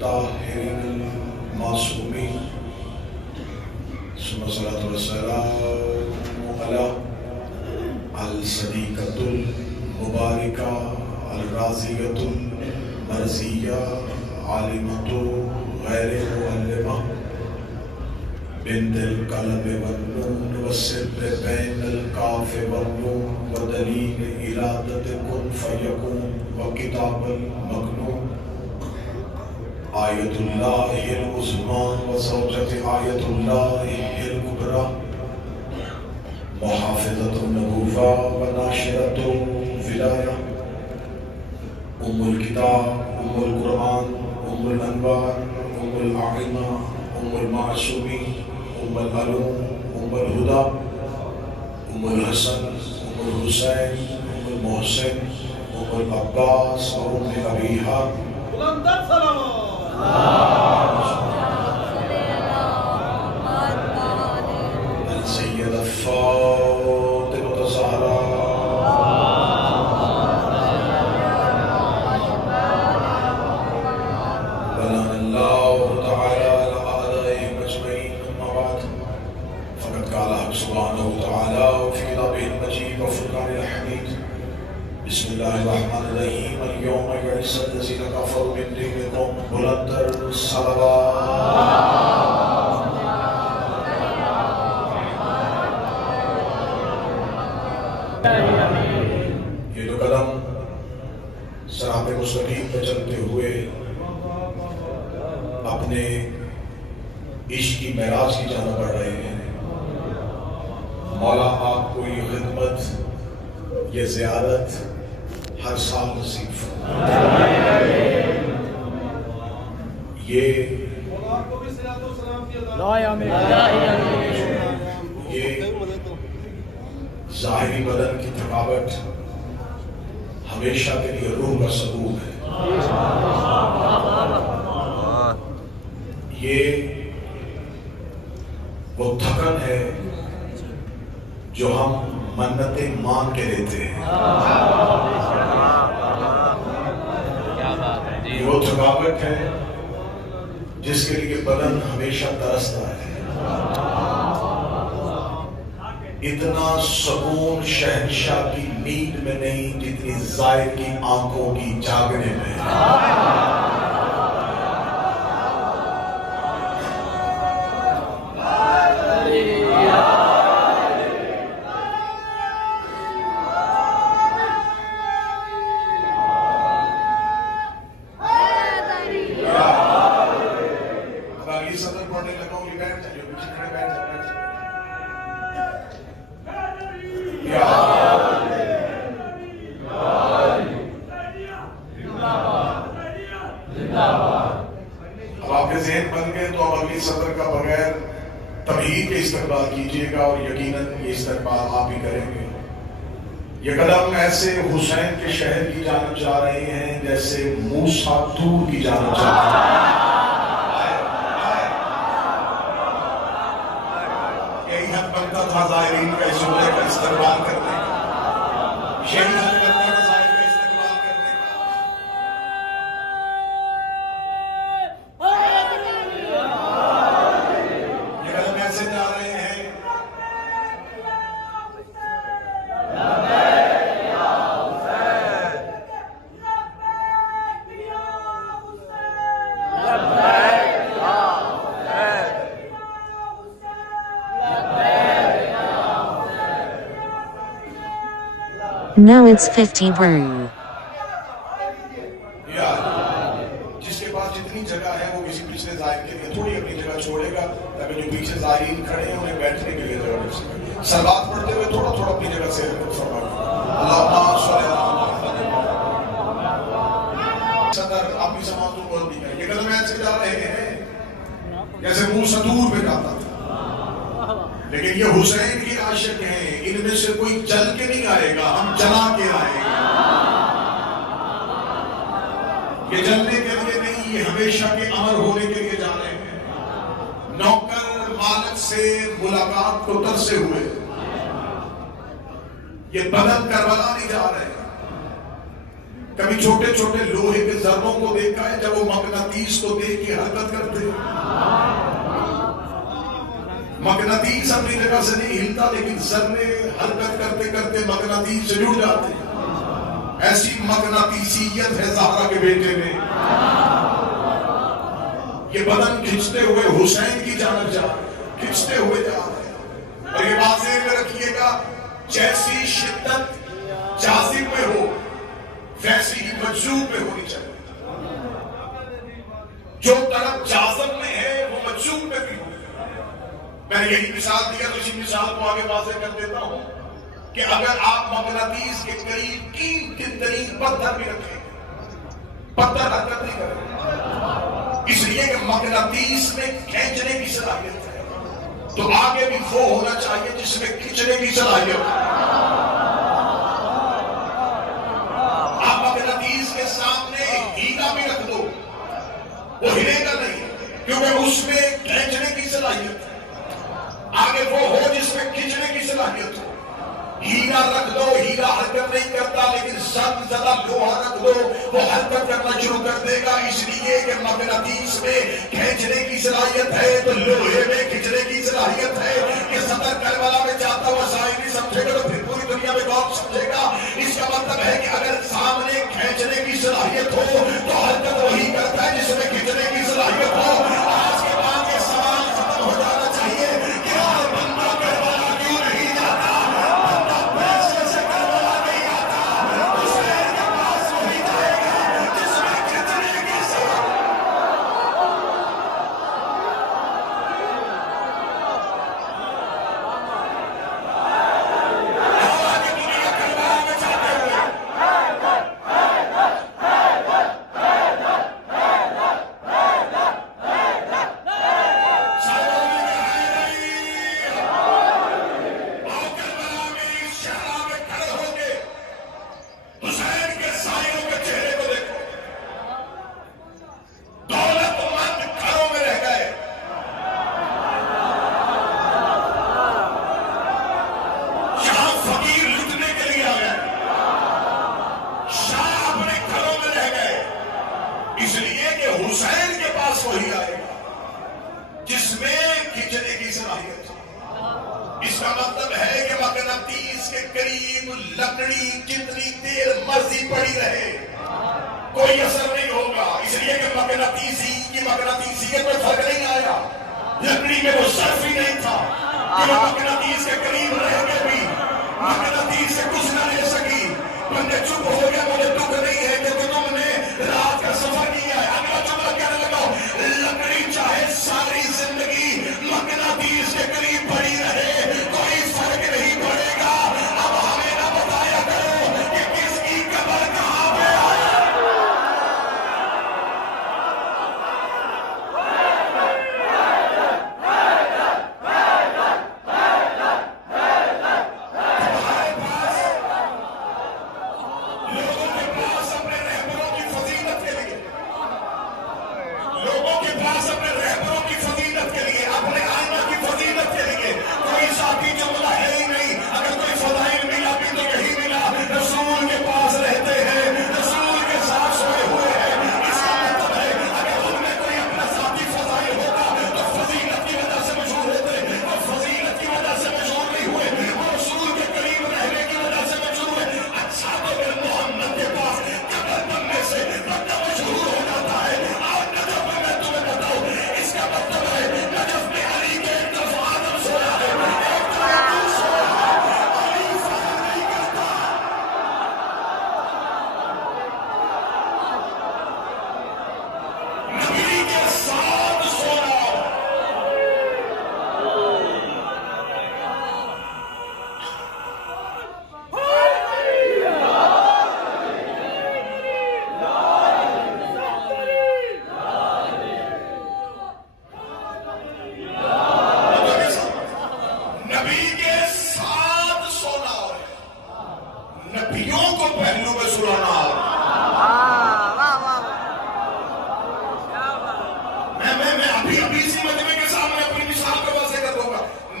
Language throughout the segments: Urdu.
الطاهرين المعصومين ثم الصلاة والسلام على الصديقة المباركة الرازية المرزية عالمة غير معلمة بنت القلب والنون والسر بين القاف والنون ودليل إرادة كن فيكون وكتاب المكنون آية الله العظمى وزوجة آية الله الكبرى محافظة النبوة وناشرة الولاية أم الكتاب أم القرآن أم الأنوار أم الأعلمة أم المعصومين أم العلوم أم الهدى أم الحسن أم الحسين أم المحسن أم العباس وأم أبيها السيدة فاطمة الزهراء بلغ الله تعالى على آلائهم أجمعين أما بعد فقد قال سبحانه وتعالى في كتابه المجيد وفرقان الحميد بسم الله الرحمن الرحيم اليوم يئس الذين كفروا من دينكم بلندر صلوات یہ دو قدم صراط مستقیم پہ چلتے ہوئے اپنے عشق کی معراج کی جانب بڑھ رہے ہیں. مولا آپ کو یہ خدمت یہ زیارت ہر سال نصیب فرمائے. یہ ظاہری بدن کی تھکاوٹ ہمیشہ کے لیے روح کا سبوت ہے. یہ وہ تھکن ہے جو ہم منتیں مان کے لیتے ہیں. یہ وہ تھکاوٹ ہے جس کے لیے بدن ہمیشہ ترستا ہے. اتنا سکون شہنشاہ کی نیند میں نہیں جتنی زائر کی آنکھوں کی جاگنے میں ہے. اب آپ کے ذہن بن گئے تو اب اگلی صدر کا بغیر تمہید کے استقبال کیجئے گا اور یقیناً یہ استقبال آپ ہی کریں گے. یہ قدم ایسے حسین کے شہر کی جانب جا رہے ہیں جیسے موسیٰ طور کی جانب جا رہے ہیں. یہی حد بنتا تھا زائرین کا اس جملے کا استقبال کرنے کا. یہی حد بنتا تھا زائرین کا استقبال کرنے کا. یہ قدم ایسے جا رہے ہیں Now it's 50 room. جس کے پاس جتنی جگہ ہے وہ کسی پچھلے زائر کے لیے تھوڑی اپنی جگہ چھوڑے گا تاکہ جو پیچھے زائرین کھڑے ہیں انہیں بیٹھنے کے لیے جگہ مل سکے. سلوات پڑھتے ہوئے تھوڑا تھوڑا اپنی جگہ سے فرمائیں. اللہم صلی اللہ علیہ وسلم. صدر آپ کی سماعتوں بول دی گئی. یہ قدم ایسے جا رہے ہیں جیسے موسیٰ طور پہ جاتا تھا. لیکن یہ حسین کی عاشق ہیں. ان میں سے کوئی چل کے نہیں آئے گا, ہم چلا کے آئے گا. یہ جلنے کے لیے نہیں, یہ ہمیشہ کے امر ہونے کے لیے جا رہے ہیں. نوکر مالک سے ملاقات کو ترسے ہوئے. یہ بدن کربلا نہیں جا رہے. کبھی چھوٹے چھوٹے لوہے کے ذروں کو دیکھا ہے جب وہ مغناطیس کو دیکھ کے حرکت کرتے ہیں؟ مغناطیس اپنی جگہ سے نہیں ہلتا، لیکن ذرے حرکت کرتے کرتے مغناطیس سے جڑ جاتے ہیں۔ ایسی مغناطیسیت ہے زہرا کے بیٹے میں۔ یہ بدن کھنچتے ہوئے حسین کی جانب جا رہے ہیں، کھنچتے ہوئے جا رہے ہیں۔ اور یہ بات ذہن میں رکھیے گا، جیسی شدت جاذب میں ہو ویسی ہی مجذوب میں ہونی چاہیے۔ جو طرف جاذب میں ہے وہ مجذوب میں بھی ہو۔ میں نے یہی مثال دیا تو اسی مثال کو آگے واضح کر دیتا ہوں کہ اگر آپ مغناطیس کے قریب قیمتی ترین پتھر بھی رکھیں، پتھر حرکت نہیں کرے، اس لیے کہ مغناطیس میں کھینچنے کی صلاحیت ہے، تو آگے بھی وہ ہونا چاہیے جس میں کھینچنے کی صلاحیت ہے۔ آپ مغناطیس کے سامنے ہیلا بھی رکھ دو، وہ ہلے گا نہیں، کیونکہ اس میں کھینچنے کی صلاحیت ہے۔ آگے وہ ہو جس میں کھینچنے کی صلاحیت ہو۔ ہیلا رکھ دو، ہیلا حرکت نہیں کرتا، لیکن زنگ زدہ لوہا رکھ دو، وہ حرکت کرنا شروع کر دے گا، اس لیے کہ مغناطیس میں کھینچنے کی صلاحیت ہے تو لوہے میں کھینچنے کی صلاحیت ہے۔ کہ صدر کربلا میں جاتا ہوا ظاہری سمجھے گا تو پھر پوری دنیا میں کون سمجھے گا؟ اس کا مطلب ہے کہ اگر سامنے کھینچنے کی صلاحیت ہو تو حرکت وہی کرتا ہے جس میں کھینچنے کی صلاحیت ہو۔ آج کے بعد یہ سوال ختم ہو جانا چاہیے کہ یار بندہ کربلا کیوں نہیں جاتا؟ بندہ پیسے سے کربلا نہیں آتا، حسین کے پاس وہی جائے گا جس میں کھینچنے کی صلاحیت۔ آج دنیا کربلا میں جاتے ہوئے حسین کے پاس وہی آئے گا جس میں کھینچنے کی صلاحیت ہے۔ اس کا مطلب ہے کہ مغناطیس کے قریب لکڑی جتنی دیر مرضی پڑی رہے کوئی اثر نہیں ہوگا، اس لیے کہ مغناطیسیت میں فرق نہیں آیا۔ لکڑی میں وہ صرف ہی نہیں تھا کہ وہ مغناطیس کے قریب رہ کے بھی مغناطیس سے کچھ نہ لے سکی۔ بندے چپ ہو گیا، مجھے دکھ نہیں ہے کہ تم نے رات کا سفر کیا ہے۔ اگلا جملہ کہنے لگا، لکڑی چاہے ساری زندگی مغناطیس کے قریب پڑی رہے کوئی فرق نہیں پڑے گا۔ اب ہمیں نہ بتایا کرو کہ کس کی قبر کہاں پہ ہے۔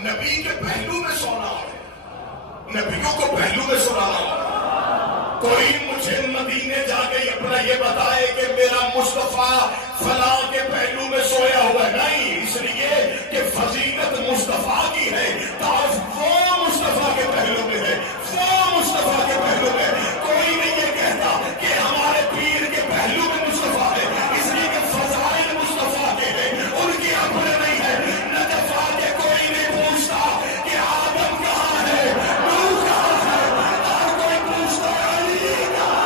نبی کے پہلو میں سونا ہے، نبیوں کو پہلو میں سونا ہے۔ کوئی مجھے مدینے جا کے اپنا یہ بتائے کہ میرا مصطفیٰ فلاں کے پہلو میں سویا ہوا ہے، نہیں، اس لیے کہ فضیلت مصطفیٰ کی ہے، تاج وہ مصطفیٰ کے پہلو میں ہے، وہ مصطفیٰ کے پہلو میں ہے۔ کوئی نہیں یہ کہتا کہ ہمارے پیر کے پہلو میں مصطفیٰ ہے، اس لیے کہ فضائل مصطفیٰ کے ہیں، ان کے اپنے نہیں ہے۔ نجف آ کے کوئی نہیں پوچھتا کہ آدم کہاں ہے، نوح کہاں ہے، اور کوئی پوچھتا ہے علی کہاں۔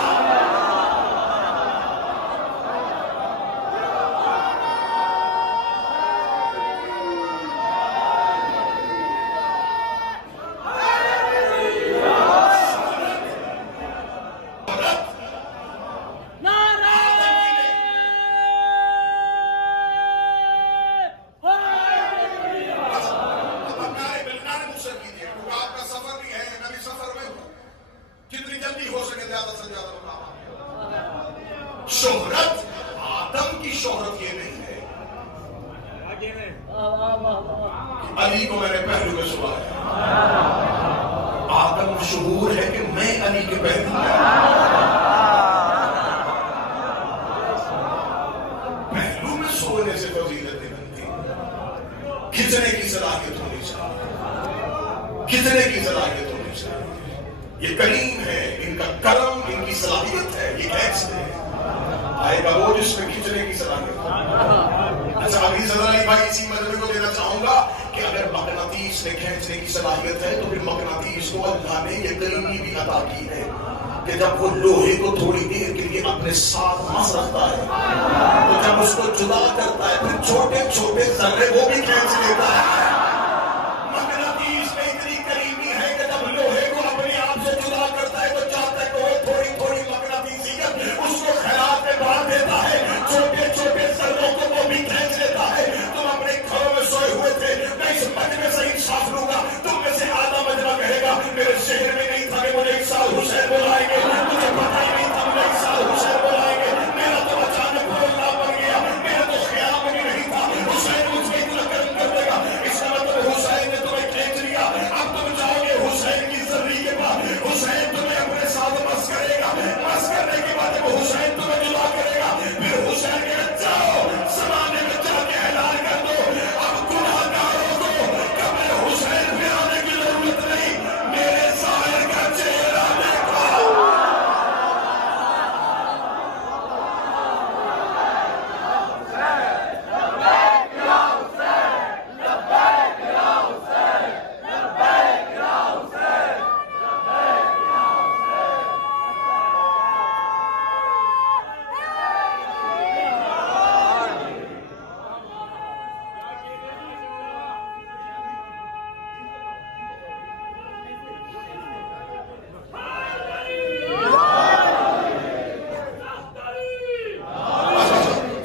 جتنی جلدی ہو سکے زیادہ سے زیادہ مقام۔ شہرت آدم کی شہرت یہ نہیں ہے علی کو میں نے پہلو میں سنایا، آدم شعور ہے کہ میں علی کے پہلو میں، پہلو میں سونے سے فضیلتیں بنتی، کھچنے کی صلاحیت ہونی چاہیے، کھچنے کی صلاحیت ہونی چاہیے۔ یہ کریم ہے، ان کا کرم، ان کی صلاحیت ہے، یہ کیسے ہے؟ آئے گا وہ جس میں کھچنے کی صلاحیت ہے۔ اچھا ابھی صدر علی بھائی اسی مطلب کو دینا چاہوں گا کہ اگر مقناطیس میں کھینچنے کی صلاحیت ہے تو پھر مقناطیس کو اللہ نے یہ کریمی بھی عطا کی ہے کہ جب وہ لوہے کو تھوڑی دیر کے لیے اپنے ساتھ مس رکھتا ہے تو جب اس کو جدا کرتا ہے پھر چھوٹے چھوٹے ذرے وہ بھی کھینچ لیتا ہے۔ مقناطیس میں اتنی کریمی ہے کہ جب لوہے کو اپنے آپ سے جدا کرتا ہے تو جب تک وہ تھوڑی تھوڑی مقناطیسیت اس کو خیرات میں باندھ دیتا ہے، چھوٹے چھوٹے ذروں کو وہ بھی کھینچ لیتا ہے۔ تم اپنے گھروں میں سوئے ہوئے تھے، میں اس مجمع سے انصاف لوں گا، تم میں سے آدھا مجمع کہے گا میرے شہر میں نہیں تھا کہ مجھے ایک سال حسین بلائیں گے، مجھے پتہ ہی نہیں تھا مجھے ایک سال حسین بلائیں گے، میرا تو اچانک اللہ بن گیا، میرا تو خیال میں نہیں تھا حسین مجھ پہ اتنا کرم کر دے گا۔ اس کا مطلب حسین نے تمہیں کھینچ لیا، اب تم جاؤ گے حسین کی ذری کے بعد، حسین تمہیں اپنے ساتھ مس کرے گا، مس کرنے کے بعد وہ حسین تمہیں جدا کرے گا، پھر حسین کے جاؤ زمانے میں جا کے اعلان کر دو اب گناہ گاروں کو قبر حسین پہ آنے کی ضرورت نہیں، میرے ظاہر کا چہرہ دیکھو۔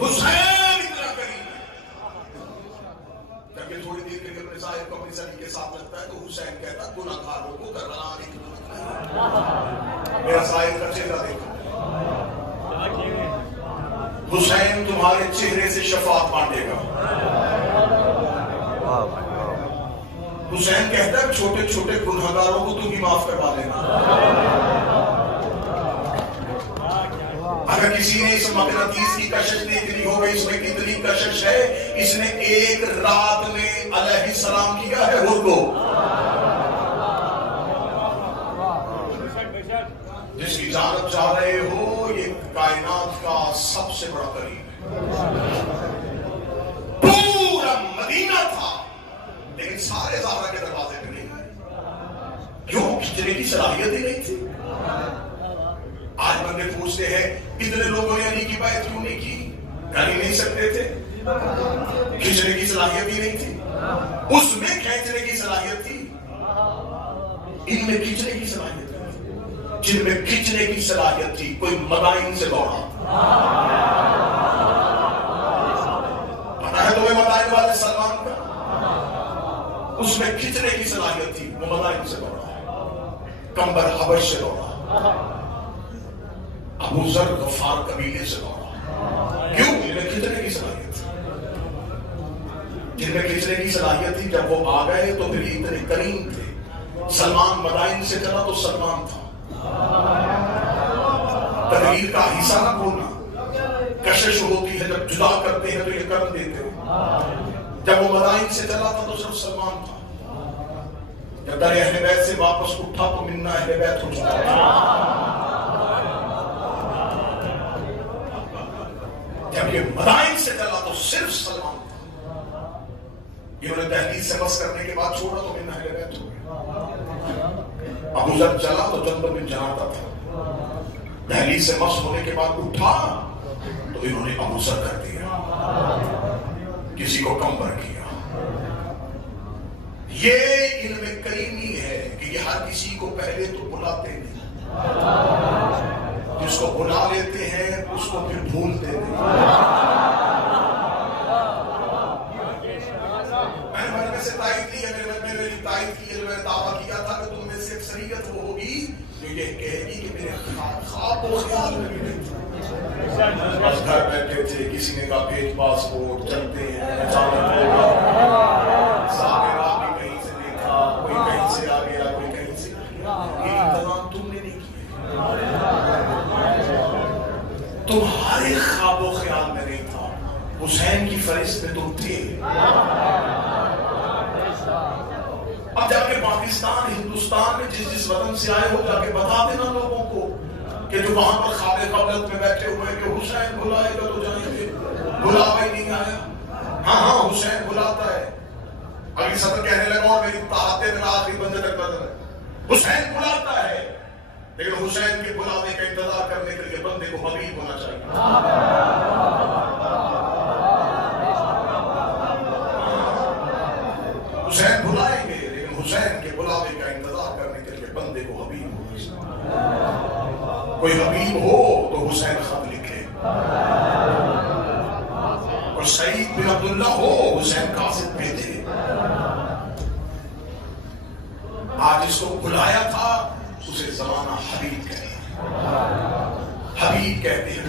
حسین اتنا کریم ہے، جب یہ تھوڑی دیر کے لیے اپنے ظاہر کو اپنی ذری کے ساتھ رکھتا ہے تو حسین کہتا ہے گناہ گاروں کو گھبرانے کی ضرورت نہیں، میرا ظاہر کا چہرہ دیکھو۔ حسین تمہارے چہرے سے شفاعت بانٹے گا۔ حسین کہتا ہے چھوٹے چھوٹے گناہ گاروں کو تم ہی معاف کروا لینا۔ اگر کسی نے اس مقناطیس کی کشش دیکھ لی ہوگی اس میں کتنی کشش ہے، اس نے ایک رات میں علیہ السلام کیا ہے حر کو، جس کی جانب چاہ رہے ہو یہ کائنات کا سب سے بڑا قریب ہے۔ پورا مدینہ تھا لیکن سارے زہرا کے دروازے پہ نہیں آئے، کیوں؟ کھچنے کی صلاحیت ہی نہیں تھی۔ آج بندے پوچھتے ہیں اتنے لوگوں نے علی کی بیعت کیوں نہیں کی؟ کر ہی نہیں سکتے تھے، کھینچنے کی صلاحیت ہی نہیں تھی، اس میں کھینچنے کی صلاحیت تھی، ان میں کھینچنے کی صلاحیت تھی۔ جن میں کھینچنے کی صلاحیت تھی کوئی مدائن سے دوڑا، پتہ ہے تمہیں مدائن والے سلمان کا؟ اس میں کھینچنے کی صلاحیت تھی، وہ مدائن سے دوڑا، کمبر حبش سے دوڑا، ابو ذر غفار قبیلے سے دوڑا۔ کیوں؟ جن میں کھینچنے کی صلاحیت تھی، جن میں کھینچنے کی صلاحیت تھی جب وہ آ گئے تو پھر اتنے کریم تھے۔ سلمان مدائن سے چلا تو سلمان تھا، تقریر کا حصہ نہ بولنا. کشش ہوتی ہے جب جدا کرتے ہیں تو یہ کرم دیتے ہیں. جب وہ مدائن سے چلا تھا تو صرف سلمان تھا. جب در اہل بیت سے واپس اٹھا تو منا اہل بیت ہو چکا تھا. جب یہ مدائن سے چلا تو صرف سلمان تھا. یہ انہیں دہلیز سے بس کرنے کے بعد چھوڑا تو منا اہل بیت ہو گیا. ابو ذر چلا تو جندب بن جنادہ تھا. دہلیز سے مس ہونے کے بعد اٹھا تو انہوں نے ابو ذر کر دیا, کسی کو کمبر کیا. یہ علم کریمی ہے کہ یہ ہر کسی کو پہلے تو بلاتے نہیں, جس کو بلا لیتے ہیں اس کو پھر بھولتے نہیں. میں نے سے تائید کی ہے, میں نے تائید کی ہے, میں نے دعویٰ کیا تھا کہ تم میں سے اکثریت وہ ہوگی جو یہ کہے گی کہ میرے خواب و خیال میں بھی نہیں تھا. بس گھر بیٹھے تھے, کسی نے کہا بھیج پاسپورٹ, چلتے ہیں, اچانک کوئی کہیں سے آ گیا, کوئی کہیں سے آ گیا. یہ انتظام تم نے نہیں کیا. تمہارے خواب و خیال میں نہیں تھا, حسین کی فہرست میں تم تھے. اب جا کے پاکستان ہندوستان میں جس وطن سے آئے ہو جا کے بتا دینا لوگوں کو کہ جو وہاں پر خواب قبلت میں بیٹھے ہوئے کہ حسین بلائے گا تو جائیں گے. بلاوا ہی نہیں آیا. ہاں حسین بلاتا ہے. اگلی صدر کہنے لگا اور میری طاعتیں میرا آخری بندے تک بدل ہے. حسین بلاتا ہے, لیکن حسین کے بلانے کا انتظار کرنے کے لیے بندے کو حبیب ہونا چاہیے. حسین بلائیں گے, لیکن حسین کے بلانے کا انتظار کرنے کے لیے بندے کو حبیب ہونا چاہیے. کوئی حبیب ہو تو حسین خط لکھے, اور سعید بن عبداللہ ہو حسین قاصد بھیجے. آج اس کو بلایا تھا, اسے زمانہ حبیب کہتے ہیں. حبیب کہتے ہیں.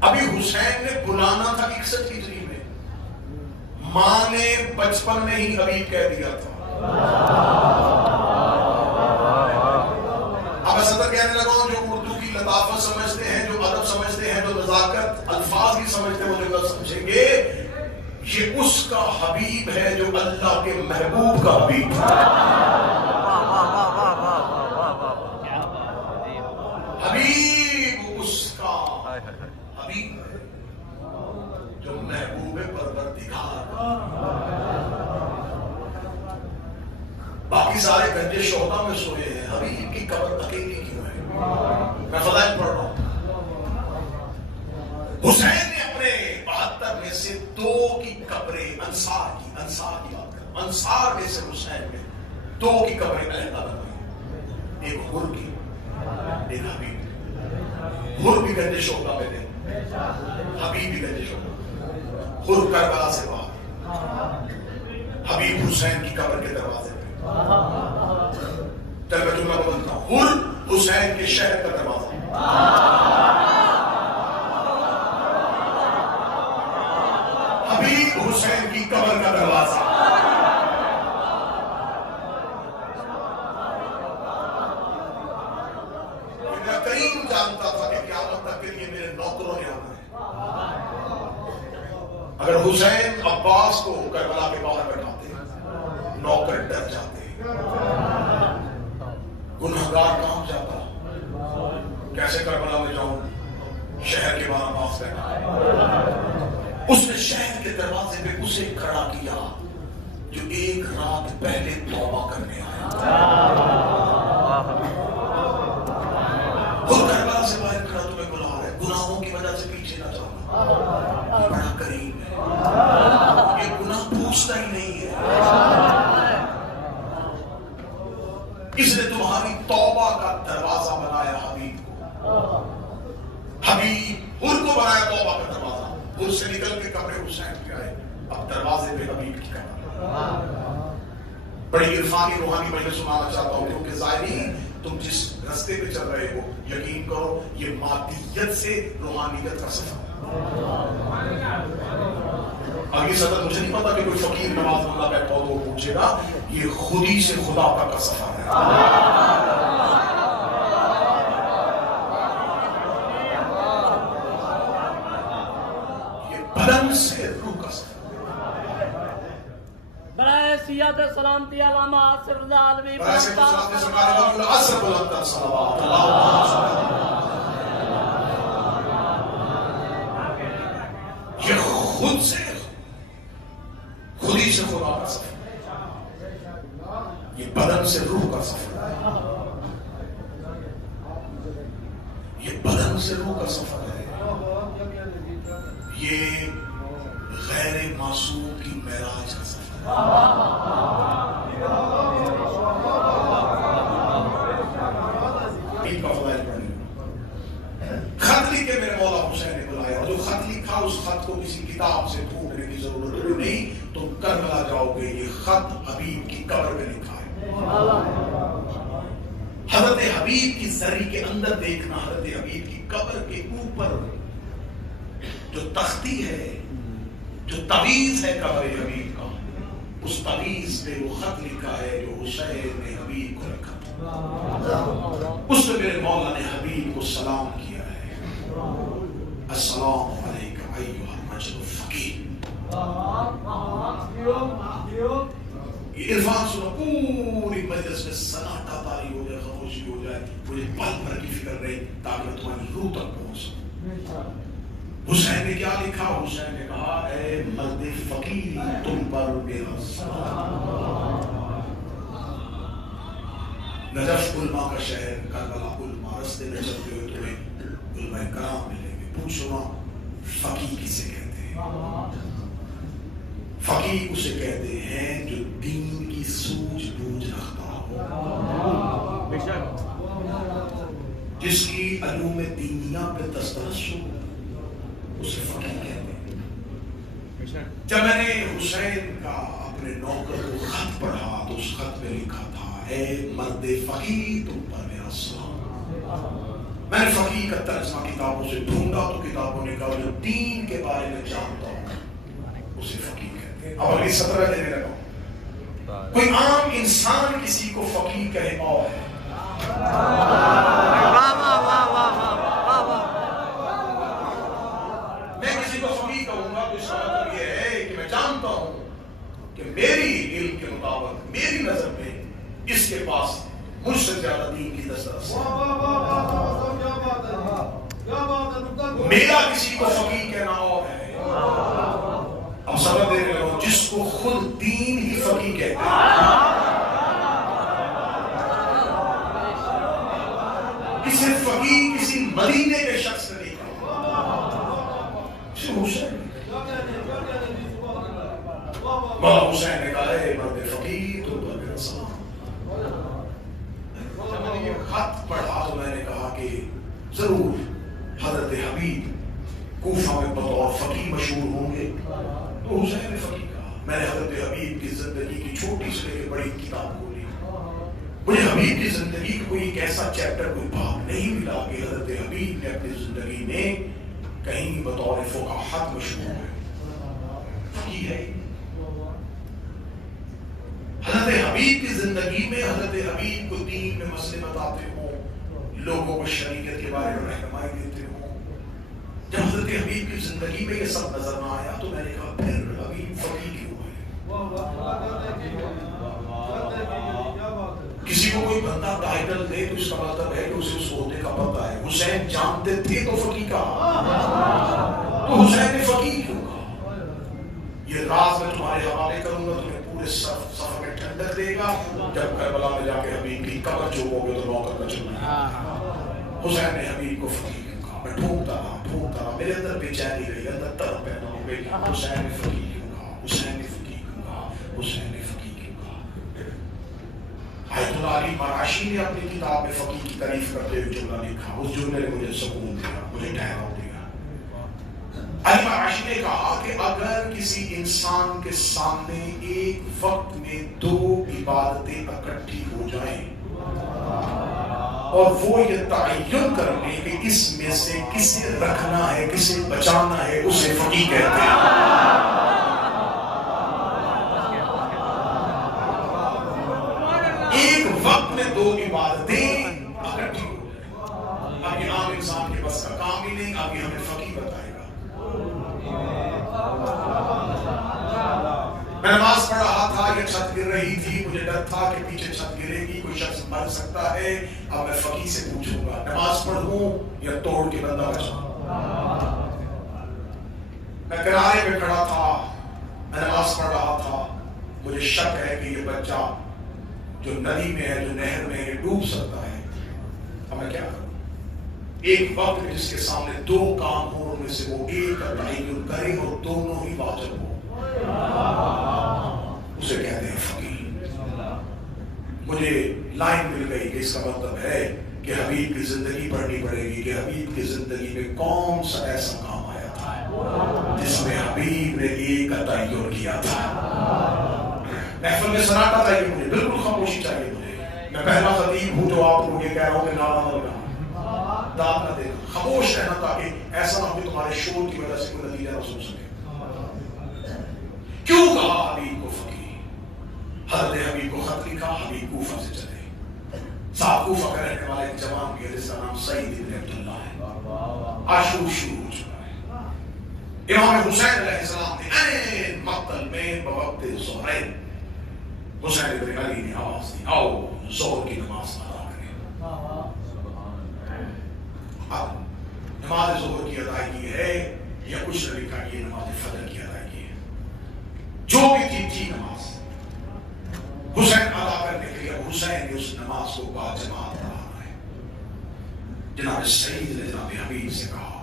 ابھی حسین نے بلانا تھا 61 ہجری میں, ماں نے 55 میں ہی حبیب کہہ دیا تھا. اب صدر کہنے لگا جو اردو کی لطافت سمجھتے ہیں, جو ادب سمجھتے ہیں, جو نزاکت الفاظ بھی سمجھتے ہیں, وہ جو سمجھیں گے یہ اس کا حبیب ہے جو اللہ کے محبوب کا حبیب ہے. حبیب اس کا حبیب ہے جو محبوب پروردگار. باقی سارے گنجے شہدا میں سوئے ہیں, حبیب کی قبر اکیلی کیوں ہے؟ میں فضائل پڑھ رہا ہوں. حسین نے اپنے 72 میں سے 2 کی قبریں انصار کی بات کر, انصار میں سے حسین میں 2 کی قبریں علیحدہ بنوائی. ایک حر کی, ایک حبیب. حر بھی گنج شہدا میں تھے, حبیب بھی گنج شہدا. حر کربلا سے باہر, حبیب حسین کی قبر کے دروازے پہ. چل میں جملہ بولتا ہوں. حر حسین کے شہر کا دروازہ, حبیب حسین کی قبر کا دروازہ. میرا کریم جانتا تھا کہ قیامت تک کے لیے میرے نوکروں نے آنا ہے. اگر حسین عباس کو کربلا کے باہر بٹھاتے, نوکر ڈر جاتے. گنہگار کہاں جاتا, کیسے کربلا میں جاؤں, شہر کے باہر پاس بیٹھا. اس نے شہر کے دروازے پہ اسے کھڑا کیا جو ایک رات پہلے توبہ کرنے آیا. وہ کربلا سے باہر کھڑا تمہیں بلا رہا ہے, گناہوں کی وجہ سے پیچھے نہ جانا. یہ بڑا کریم ہے, یہ گناہ پوچھتا ہی نہیں ہے. اس نے تمہاری توبہ کا دروازہ بنایا حبیب کو. حبیب حر کو بنایا توبہ کا دروازہ. حر سے نکل کے قبر حسین پہ آئے, اب دروازے پہ حبیب کی قبر. بڑی عرفانی روحانی میں سنانا چاہتا ہوں, کیونکہ ظاہرین تم جس رستے پہ چل رہے ہو یقین کرو یہ مادیت سے روحانیت کا سفر ہے. اگلی صدر مجھے نہیں پتا کہ کوئی فقیر نماز بندہ بیٹھا ہو تو پوچھے گا, یہ خودی سے خدا کا سفر ہے. بدن سے روح کا سفر. برائے سیادت سلامتی علامہ آصف رضا علوی برائے سیادت سلامتی سرکار امام العصر بلند صلوات اللہ. یہ خود سے خودی سے خدا کا سفر، یہ بدن سے روح کا سفر، یہ بدن سے روح کا سفر ہے، یہ غیر معصوم کی معراج کا سفر ہے. خط لکھ کے میرے مولا حسین نے بلایا، اور جو خط لکھا اس خط کو کسی کتاب سے ڈھونڈنے کی ضرورت نہیں، تم کربلا جاؤ گے، یہ خط حبیب کی قبر میں لکھا ہے. حضرت حبیب کی زری کے اندر دیکھنا، حضرت حبیب کی قبر کے اوپر جو تختی ہے، جو تعویذ ہے قبر حبیب کا، اس تعویذ پہ وہ خط لکھا ہے جو حسین نے حبیب کو لکھا تھا. اس میں میرے مولا نے حبیب کو سلام کیا ہے، السلام علیکم ایھا المجد الفقیہ. یہ عرفان سنو، پوری مجلس میں سناٹا طاری ہو جائے، خاموشی ہو جائے، مجھے پل بھر کی فکر رہی تاکہ میں تمہاری روح تک پہنچ سکوں. حسین نے کیا لکھا؟ حسین نے کہا اے مرد فقیر تم پر میرا سلام. نجف علماء کا شہر، کربلا علماء، رستے میں چلتے ہوئے تمہیں علماء کرام ملیں گے. پوچھو نا فقیر کسے کہتے ہیں؟ فقیر اسے کہتے ہیں جو دین کی سوجھ بوجھ رکھتا ہو، جس کی علوم دینیہ پہ دسترس ہو، اسے فقیر کہتے ہیں. جب میں نے حسین کا اپنے نوکر کو خط پڑھا تو اس خط میں لکھا تھا اے مرد فقیر تم پر میرا سلام. میں نے فقیر کا ترجمہ کتابوں سے ڈھونڈا تو کتابوں نے کہا جو دین کے بارے میں جانتا ہوں اسے فقیر کہتے ہیں. اب اگلی سطر دینے لگا. کوئی عام انسان کسی کو فقیر کہے اور ہے، میں کسی کو فقیر کہوں گا تو اس کا مطلب یہ ہے کہ میں جانتا ہوں کہ میری علم کے مطابق، میری نظر میں اس کے پاس مجھ سے زیادہ دین کی دسترس ہے. میرا کسی کو فقیر کہنا اور ہے. اب سبب دینے لگا جس کو خود دین ہی فقیر کہتے ہیں. کسی فقیر کسی مدینے کے شخص نے نہیں کہا. مولا حسین نے کہا اے مرد فقیر تم پر میرا سلام. جب میں نے یہ خط پڑھا تو میں نے کہا کہ ضرور حضرت حبیب کوفہ میں بطور فقیر مشہور ہوں گے. تو حسین نے فقیر کہا. میں نے حضرت حبیب کی زندگی کی چھوٹی سے لے کے بڑی کتاب کھولی. مجھے حبیب کی زندگی کا کوئی ایک ایسا چیپٹر، کوئی باب نہیں ملا کہ حضرت حبیب نے اپنی زندگی میں کہیں بطور فقاہت مشہور ہے. فقیر ہے. حضرت حبیب کی زندگی میں حضرت حبیب کو دین میں مسئلے بتاتے ہوں، لوگوں کو شریعت کے بارے میں رہنمائی دیتے ہوں. جب حضرت حبیب کی زندگی میں یہ سب نظر نہ آیا تو میں نے کہا پھر حبیب فقیر کیوں ہے؟ کسی کو کوئی بندہ ٹائٹل دے تو اس کا مطلب ہے کہ اسے اس عہدے کا پتہ ہے. حسین جانتے تھے تو فقیر کہا، تو حسین نے فقیر کیوں کہا؟ یہ راز میں تمہارے حوالے کروں گا، تمہیں پورے سفر میں ٹھنڈک دے گا. جب کربلا میں جا کے حبیب کی قبر چوبو گے تو نوکر کا چلنا ہے. حسین نے حبیب کو فقیر کیوں کہا؟ میں ڈھونڈتا رہا، میرے اندر بے چینی رہی، اندر طرف پیدا ہو گئی. حسین نے فقیر کیوں کہا؟ حسین نے فقیر کیوں کہا؟ حسین نے فقیر کیوں کہا؟ حیات اللہ علی مراشی نے اپنی کتاب میں فقیر کی تعریف کرتے ہوئے جملہ لکھا. اس جملے نے مجھے سکون دیا، مجھے ٹھہراؤ دیا. علی مراشی نے کہا کہ اگر کسی انسان کے سامنے ایک وقت میں دو عبادتیں اکٹھی ہو جائیں اور وہ یہ تعین کر لیں کہ اس میں سے کسے رکھنا ہے کسے بچانا ہے، اسے فقیر کہتے ہیں. ایک وقت میں دو عبادتیں اکٹھی ہو جائیں. اب یہ عام انسان کے بس کا کام ہی نہیں، اب یہ ہمیں فقیر بتائے گا. رہی تھی، مجھے ڈر تھا کہ پیچھے چھت گرے گی، کوئی شخص مر سکتا ہے. اب میں فقیر سے پوچھوں گا نماز پڑھوں یا توڑ کے بندہ بچاؤں. میں کنارے پہ کھڑا تھا، میں نماز پڑھ رہا تھا. مجھے شک ہے کہ یہ بچہ جو ندی میں ہے، جو نہر میں ہے، یہ ڈوب سکتا ہے. اب میں کیا کروں؟ ایک وقت میں جس کے سامنے دو کام ہو، ان میں سے وہ ایک کا تعین کرے اور دونوں ہی واجب ہو، اسے کہتے ہیں فقیر. مجھے لائن مل گئی کہ اس کا مطلب ہے کہ حبیب کی زندگی پڑھنی پڑے گی کہ حبیب کی زندگی میں کون سا ایسا کام آیا تھا جس میں حبیب نے ایک کا تعین کیا تھا. محفل میں سناٹا چاہیے مجھے، بالکل خاموشی چاہیے مجھے. میں پہلا خطیب ہوں جو آپ کو یہ کہہ رہا ہوں کہ نعرہ نہ لگانا، داد نہ دینا، خاموش رہنا تاکہ ایسا نہ ہو کہ تمہارے شور کی وجہ سے کوئی نتیجہ نہ سن سکے. کیوں کہا حبیب کو فقیر؟ حضرت حبیب کو خط لکھا، حبیب کوفہ سے چلے. صاحب کوفہ کا رہنے والے ایک جوان بھی ہے جس کا نام سعید ابن عبداللہ ہے. عاشور شروع ہو چکا ہے. امام حسین علیہ السلام نے این مقتل میں بوقت ظہر حسین ابن علی نے آواز دی، آؤ ظہر کی نماز ادا کریں. اب نماز ظہر کی ادائیگی ہے یا کچھ نبی کا یہ نماز فجر کی ادائیگی ہے، جو بھی تھی نماز حسین ادا کرنے کے لیے حسین نے اس نماز کو با جماعت پڑھانا ہے. جناب سعید نے جناب حبیب سے کہا،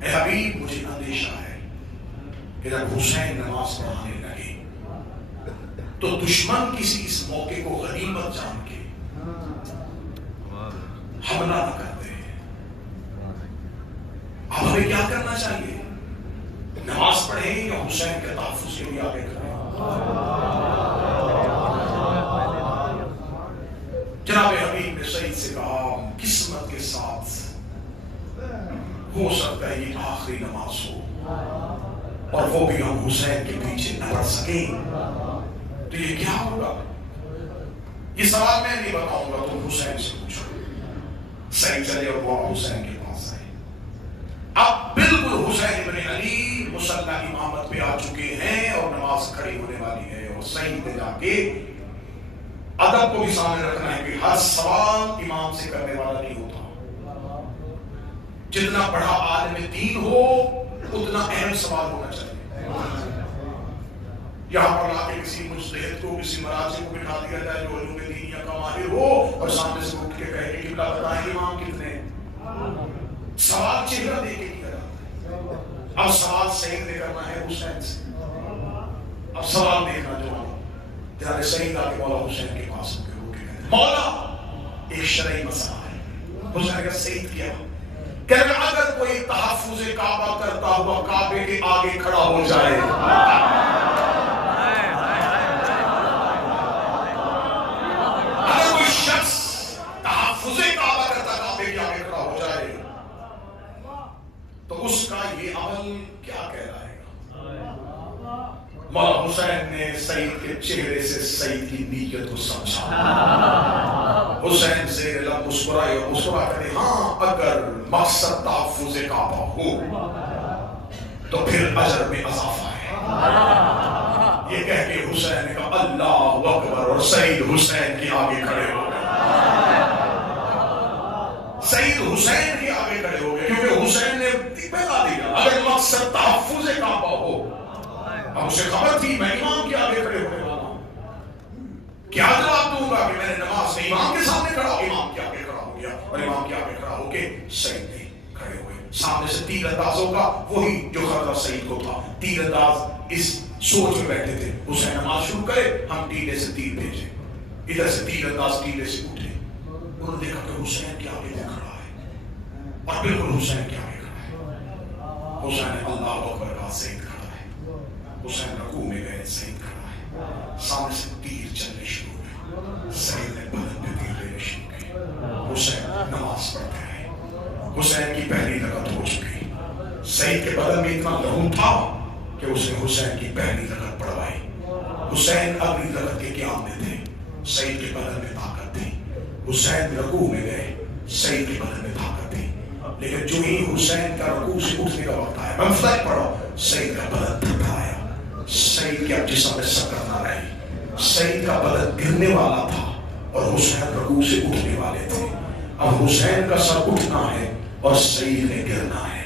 اے حبیب مجھے اندیشہ ہے کہ جب حسین نماز پڑھانے لگے تو دشمن کسی اس موقع کو غنیمت جان کے حملہ نہ کرتے. اب ہمیں کیا کرنا چاہیے؟ نماز پڑھیں یا حسین کے تحفظ کے لیے آگے کریں؟ جناب حبیب نے سعید سے کہا، قسمت کے ساتھ ہو سکتا ہے یہ آخری نماز ہو اور وہ بھی ہم حسین کے پیچھے نہ پڑھ سکیں، تو یہ کیا ہوگا؟ یہ سوال میں نہیں بتاؤں گا، تم حسین سے پوچھو. سعید چلے اور وہ حسین کے پاس آئے. اب بالکل حسین ابن علی مصلی امامت پہ آ چکے ہیں اور نماز کھڑی ہونے والی ہے، اور سعید نے جا کے ادب کو بھی سامنے رکھنا ہے کہ ہر سوال امام سے کرنے والا نہیں ہوتا. جتنا بڑا عالم دین ہو اتنا اہم سوال ہونا چاہیے. یہاں پر لا کے کسی مجتہد کو، کسی مراجع کو بٹھا دیا جائے جو علوم دینیہ کا ماہر ہو اور سامنے سے اٹھ کے کہے کہ قبلہ بتائیں امام کتنے ہیں. سوال چہرہ دے کے کیا جاتا ہے. اب سوال سعید نے کرنا ہے حسین سے. اب سوال دیکھنا جو جناب سعید آ کے مولا حسین کے پاس ہو کے مولا ایک شرعی مسئلہ ہے. حسین کا سعید کیا کہ اگر کوئی تحفظ کعبہ کرتا ہوا کعبے کے آگے کھڑا ہو جائے، اگر کوئی شخص تحفظ کعبہ کرتا کعبے کے آگے کھڑا ہو جائے تو اس کا یہ عمل کیا کہلائے گا؟ مولا حسین نے سعید کے چہرے سے سعید کی نیت کو سمجھا. حسین سے لب مسکرائے اور مسکرا کرے، ہاں اگر مقصد تحفظ کعبہ ہو تو پھر اجر میں اضافہ ہے. یہ کہہ کے حسین نے کہا اللہ اکبر، اور سعید حسین کے آگے کھڑے ہو گئے. سعید حسین کے آگے کھڑے ہو گئے کیونکہ حسین نے بتا دیا اگر مقصد تحفظ کعبہ ہو. اب اسے خبر تھی میں امام کے آگے کھڑے ہونے والا ہوں، کیا جواب دوں گا کہ میں نے نماز میں امام کے سامنے کھڑا ہو. امام کے آگے کھڑا ہو گیا اور امام کے آگے کھڑا ہو کے سعید نے کھڑے ہوئے. سامنے سے تیر اندازوں کا وہی جو خطرہ سعید کو تھا. تیر انداز اس سوچ میں بیٹھے تھے حسین نماز شروع کرے ہم ٹیلے سے تیر بھیجے. ادھر سے تیر انداز ٹیلے سے اٹھے. انہوں نے دیکھا کہ حسین کے آگے کھڑا ہے اور بالکل حسین کے آگے کھڑا ہے. حسین نے اللہ اکبر کہا، سعید کھڑا ہے. حسین رکوع میں گئے، سعید کھڑا ہے. سامنے سے تیر چلنے شروع ہوئے. سعید نے بدن پہ تیر لینے شروع کی. حسین نماز پڑھتے رہے. حسین کی پہلی رکعت ہو چکی. سعید کے بدن میں اتنا لہو تھا کہ اس نے حسین کی پہلی رکعت پڑھوائی. حسین اگلی رکعت کے قیام میں تھے. سعید کے بدن میں طاقت تھی. حسین رکوع میں گئے، سعید کے بدن میں طاقت تھی. لیکن جو ہی حسین کا رکوع سے اٹھنے کا وقت آیا، منفرد پڑھو، سعید کا بدن تھپڑایا. سعید کے اب جسم میں سکت نہ رہی. سعید کا بدن گرنے والا تھا اور حسین رکوع سے اٹھنے والے تھے. اب حسین کا سر اٹھنا ہے اور سعید نے گرنا ہے.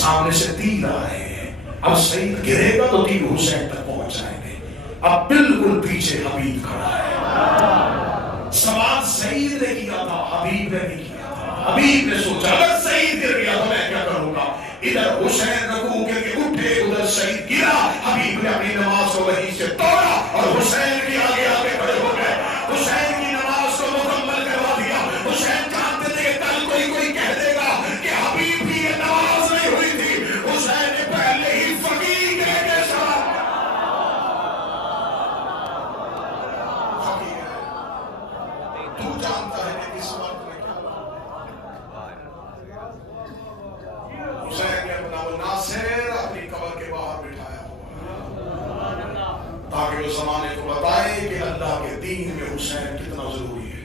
سامنے سے تیر آ رہے ہیں. اب سعید گرے گا تو تیر حسین تک پہنچ جائیں گے. اب بالکل پیچھے حبیب کھڑا ہے. سوال سعید نے کیا تھا, حبیب نے نہیں کیا تھا. حبیب نے سوچا اگر سعید گر گیا تو میں کیا کروں گا. ادھر حسین رکوع کر کے اٹھے, ادھر سعید گرا. حبیب نے اپنی نماز کو وہیں سے توڑا اور حسین کے آگے آگے کھڑے ہو گئے. حسین کی نماز کو مکمل کروا دیا. حسین چاہتے تھے کہ کل کوئی کہہ دے گا کہ حبیب کی یہ نماز نہیں ہوئی تھی. حسین نے پہلے ہی فقیر کے ساتھ تو جانتا ہے کہ اس وقت میں کیا حسین نے اپنا وہ ناصر اپنی قبر کے باہر بٹھایا ہوا تاکہ وہ زمانے کو بتائے کہ اللہ کے دین میں حسین کتنا ضروری ہے.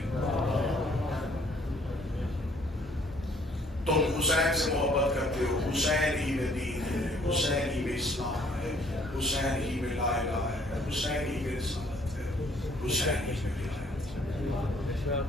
تم حسین سے محبت کرتے ہو, حسین ہی میں دین ہے, حسین ہی میں اسلام ہے, حسین ہی میں لا الہ ہے, حسین ہی میں رسالت ہے, حسین ہی میں ولایت ہے.